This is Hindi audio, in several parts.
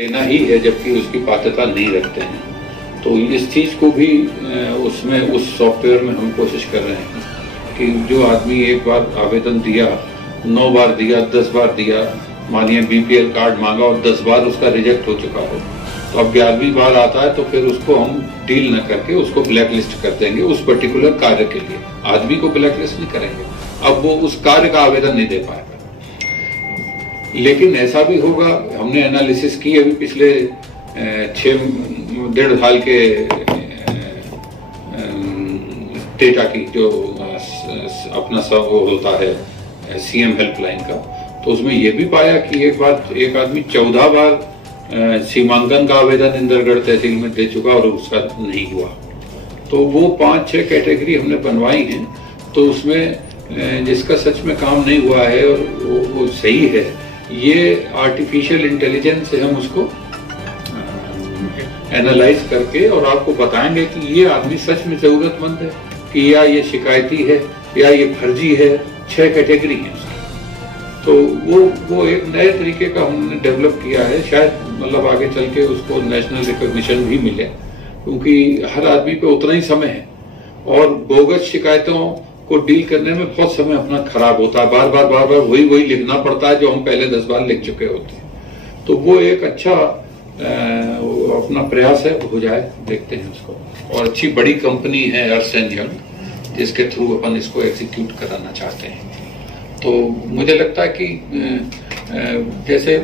लेना ही है जबकि उसकी पात्रता नहीं रखते हैं। तो इस चीज को भी उसमें उस सॉफ्टवेयर में हम कोशिश कर रहे हैं कि जो आदमी एक बार आवेदन दिया, 9 बार दिया, 10 बार दिया, मानिए बीपीएल कार्ड मांगा और 10 बार उसका रिजेक्ट हो चुका हो, तो अब 11वीं बार आता है तो फिर उसको हम डील न करके उसको ब्लैक लिस्ट कर देंगे उस पर्टिकुलर कार्य के लिए। आदमी को ब्लैक लिस्ट नहीं करेंगे, अब वो उस कार्य का आवेदन नहीं दे पाएगा। लेकिन ऐसा भी होगा, हमने एनालिसिस की अभी पिछले 1.5 साल के डेटा की, जो अपना सब वो होता है सीएम हेल्पलाइन का, तो उसमें यह भी पाया कि एक आदमी 14 बार सीमांकन का आवेदन इंदरगढ़ तहसील में दे चुका और उसका नहीं हुआ। तो वो 5-6 कैटेगरी हमने बनवाई हैं, तो उसमें जिसका सच में काम नहीं हुआ है और वो सही है, ये आर्टिफिशियल इंटेलिजेंस से हम उसको एनालाइज करके और आपको बताएंगे कि ये आदमी सच में जरूरतमंद है कि या ये शिकायती है या ये फर्जी है। 6 कैटेगरी है उसकी। तो वो एक नए तरीके का हमने डेवलप किया है, शायद मतलब आगे चल के उसको नेशनल रिकॉग्निशन भी मिले, क्योंकि हर आदमी पे उतना ही समय है और बोगस शिकायतों को डील करने में बहुत समय अपना खराब होता है। बार बार वही लिखना पड़ता है जो हम पहले 10 बार लिख चुके होते हैं। तो वो एक अच्छा अपना प्रयास है, हो जाए, देखते हैं उसको। और अच्छी बड़ी कंपनी है अर्स्ट एंड यंग, जिसके थ्रू अपन इसको एग्जीक्यूट कराना चाहते हैं। तो मुझे लगता है कि जैसे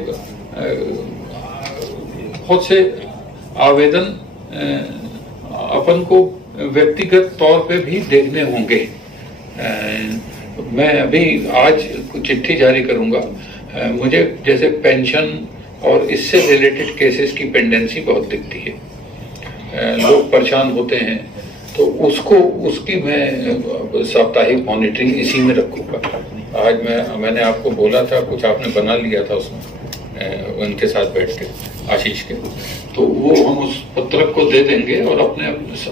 बहुत से आवेदन अपन को व्यक्तिगत तौर पे भी देखने होंगे। मैं अभी आज चिट्ठी जारी करूंगा। मुझे जैसे पेंशन और इससे रिलेटेड केसेस की पेंडेंसी बहुत दिखती है, लोग परेशान होते हैं, तो उसकी मैं साप्ताहिक मॉनिटरिंग इसी में रखूंगा। आज मैंने आपको बोला था, कुछ आपने बना लिया था उसमें उनके साथ बैठ के, आशीष के, तो वो हम उस पत्रक को दे देंगे और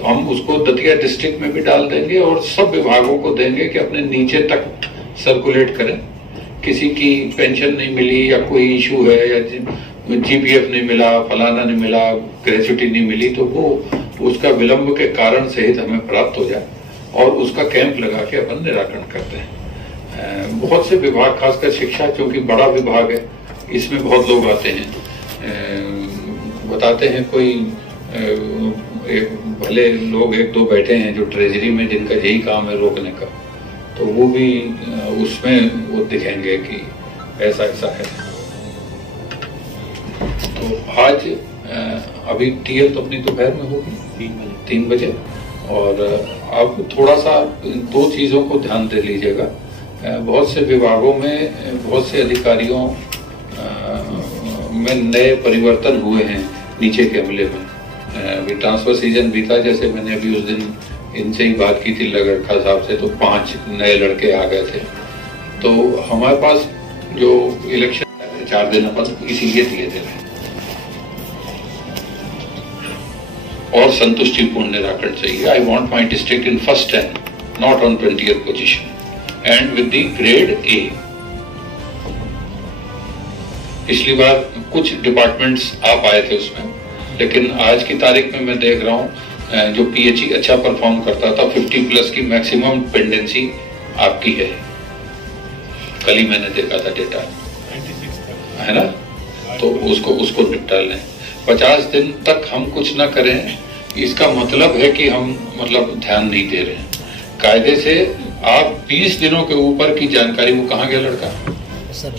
हम उसको दतिया डिस्ट्रिक्ट में भी डाल देंगे और सब विभागों को देंगे कि अपने नीचे तक सर्कुलेट करें। किसी की पेंशन नहीं मिली या कोई इशू है या जीपीएफ नहीं मिला, फलाना नहीं मिला, ग्रेच्युटी नहीं मिली, तो वो उसका विलंब के कारण सहित हमें प्राप्त हो जाए और उसका कैंप लगा के अपन निराकरण करते हैं। बहुत से विभाग, खासकर शिक्षा चूंकि बड़ा विभाग है, इसमें बहुत लोग आते हैं, बताते हैं। कोई भले लोग 1-2 बैठे हैं जो ट्रेजरी में, जिनका यही काम है रोकने का, तो वो भी उसमें वो दिखेंगे कि ऐसा है। तो आज अभी टीएल तो अपनी दोपहर में होगी 3 बजे, और अब थोड़ा सा 2 चीजों को ध्यान दे लीजिएगा। बहुत से विभागों में, बहुत से अधिकारियों में नए परिवर्तन हुए हैं नीचे के अमले में। अभी ट्रांसफर सीजन बीता, जैसे मैंने अभी उस दिन इनसे ही बात की थी लगड़खा साहब से, तो 5 नए लड़के आ गए थे। तो हमारे पास जो इलेक्शन 4 दिन अपन इसीलिए दिए थे और संतुष्टिपूर्ण निराकरण चाहिए। I want my district in first 10, not on 20th position and with the grade A। पिछली बार कुछ डिपार्टमेंट्स आ पाए थे उसमें, लेकिन आज की तारीख में मैं देख रहा हूं जो PHE अच्छा परफॉर्म करता था, 50+ की मैक्सिमम पेंडेंसी आपकी है। कल ही मैंने देखा था डेटा, है ना? तो उसको निपटा लें। 50 दिन तक हम कुछ ना करें, इसका मतलब है कि हम ध्यान नहीं दे रहे हैं। कायदे से आप 20 दिनों के ऊपर की जानकारी, वो कहाँ गया लड़का? सर